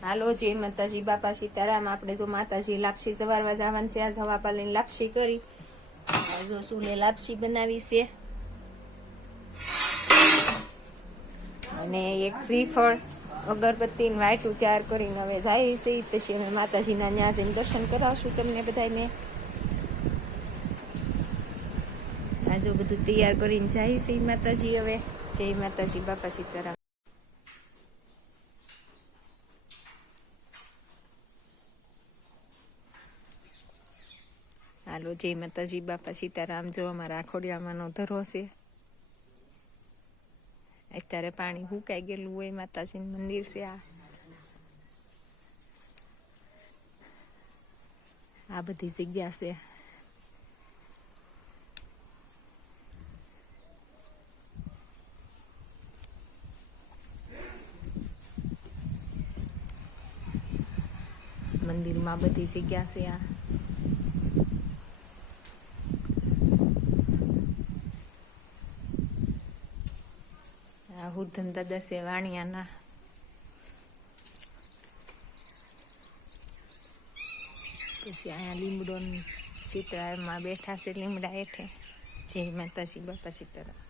હાલો જય માતાજી, બાપા સીતારામ। આપણે જો માતાજી લાપસી સવારવા જવાનું છે। આ જવા પાલીને લાપસી કરી, જો સુલે લાપસી બનાવી છે અને એક શ્રીફળ અગરબત્તી વાયટું ચાર કરીને હવે જાય છે। પછી અમે માતાજીના ત્યાં જઈને દર્શન કરાવશું તમને બધાને। આ જો બધું તૈયાર કરીને જાય છે માતાજી। હવે જય માતાજી, બાપા સીતારામ। હાલો જય માતાજી, બાપા સીતારામ। જો અમારા આખોડિયામાંનો ધરો છે। અત્યારે પાણી સુકાઈ ગયેલું હોય, માતાજીનું મંદિર છે। આ બધી જગ્યા છે। મંદિરમાં બધી જગ્યા છે। આ હુધન દાદા છે વાણિયાના। પછી અહીંયા લીમડો સીતળામાં બેઠા છે લીમડા હેઠે। જય માતાજી, બાપા સીતારામ।